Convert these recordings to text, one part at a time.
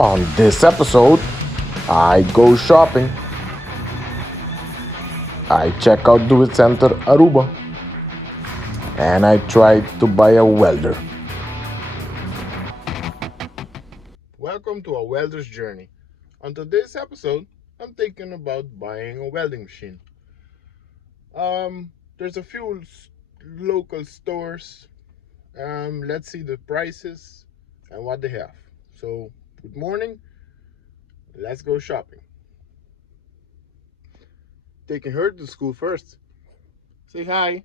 On this episode, I go shopping. I check out Do It Center Aruba. And I try to buy a welder. Welcome to a welder's journey. On today's episode, I'm thinking about buying a welding machine. There's a few local stores. Let's see the prices and what they have. So, good morning. Let's go shopping. Taking her to school first. Say hi.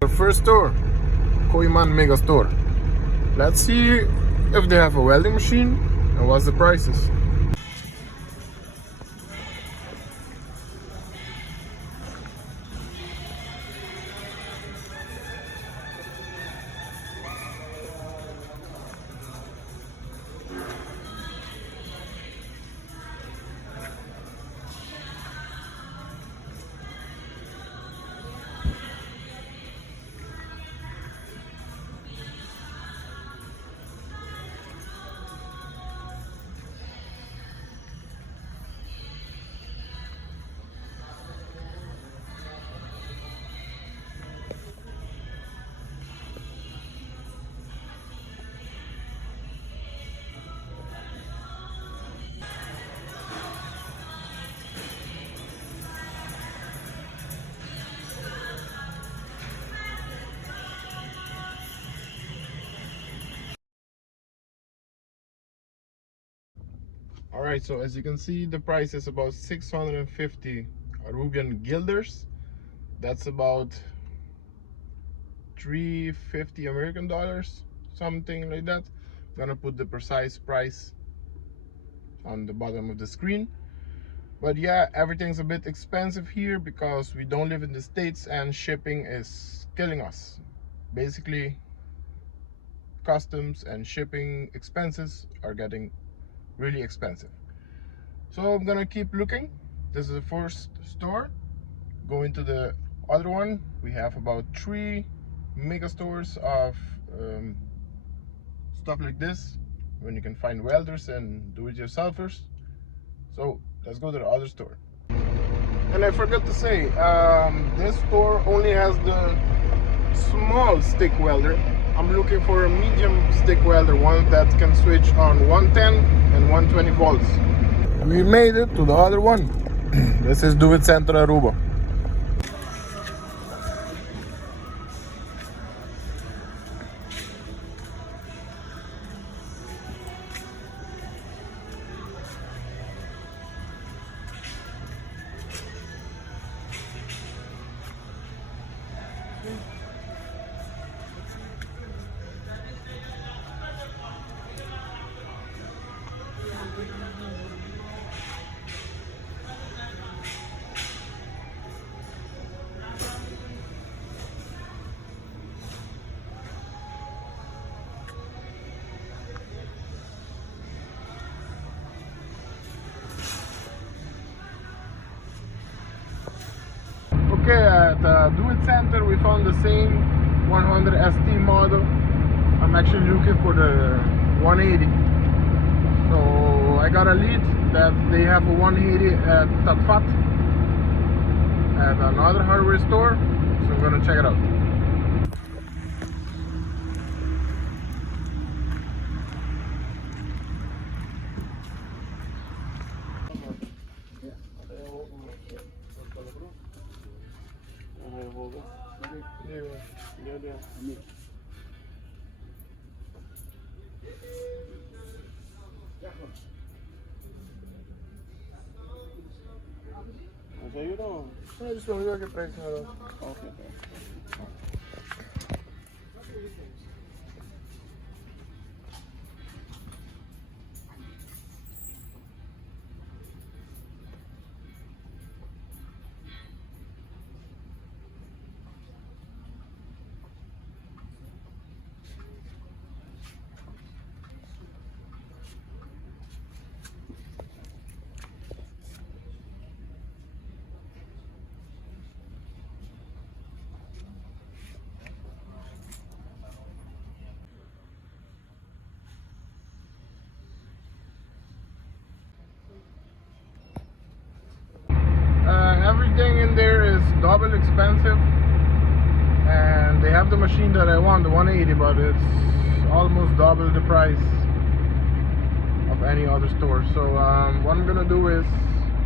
The first store, Koiman Mega Store. Let's see if they have a welding machine and what's the prices. Alright, so as you can see, the price is about 650 Arubian guilders. That's about 350 American dollars, something like that. I'm gonna put the precise price on the bottom of the screen. But yeah, everything's a bit expensive here because we don't live in the States and shipping is killing us. Basically, customs and shipping expenses are getting really expensive. So I'm gonna keep looking. This is the first store. Going to the other one, we have about 3 mega stores of stuff like this, when you can find welders and do-it-yourselfers. So let's go to the other store. And I forgot to say, this store only has the small stick welder. I'm looking for a medium stick welder, one that can switch on 110 and 120 volts. We made it to the other one. This is Do It Center Aruba. Okay, at Do It Center we found the same 100 ST model. I'm actually looking for the 180. So I got a lead that they have a 180 at Tatfat at another hardware store. So I'm gonna check it out. ¿Nos ayuda o? No, just want to look at price. Okay. double expensive, and they have the machine that I want, the 180, but it's almost double the price of any other store. So what I'm gonna do is,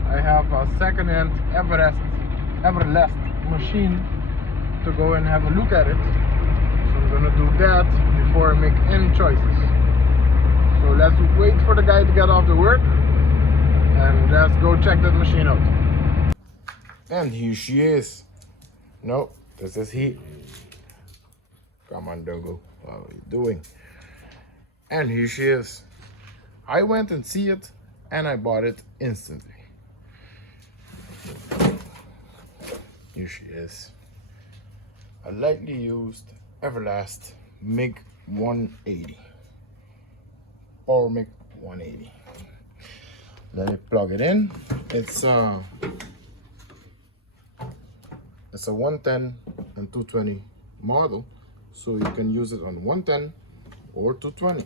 I have a second-hand Everlast machine to go and have a look at it. So I'm gonna do that before I make any choices. So let's wait for the guy to get off the work and let's go check that machine out. And here she is. No, this is he. Come on, Dogo. What are you doing? And here she is. I went and see it and I bought it instantly. Here she is. A lightly used Everlast MIG 180. Power MIG 180. Let me plug it in. It's a 110 and 220 model, so you can use it on 110 or 220.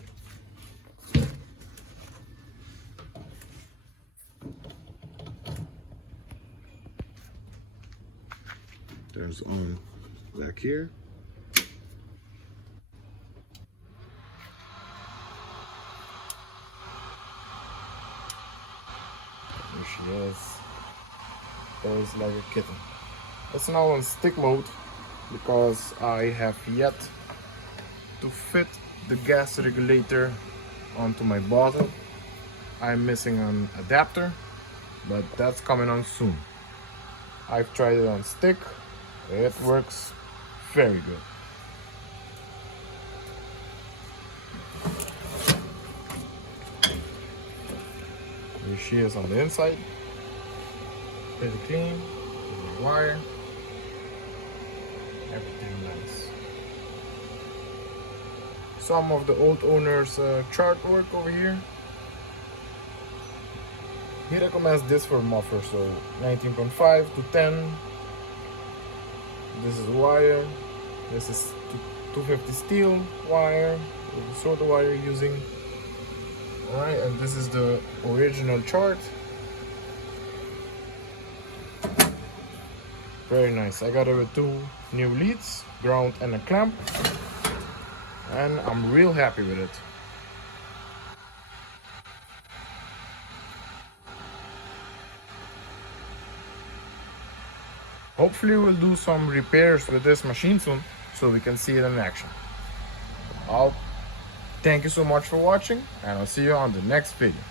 There's on back here. Here she is. There's like a kitten. It's now on stick mode because I have yet to fit the gas regulator onto my bottle. I'm missing an adapter, but that's coming on soon. I've tried it on stick. It works very good. Here she is on the inside. Pretty clean. The wire. Everything nice. Some of the old owners' chart work over here. He recommends this for muffler, so 19.5 to 10. This is wire. This is 250 steel wire with the shorter wire you're using. Alright, and this is the original chart. Very nice. I got it with 2 new leads, ground and a clamp, and I'm real happy with it. Hopefully we'll do some repairs with this machine soon so we can see it in action. Thank you so much for watching, and I'll see you on the next video.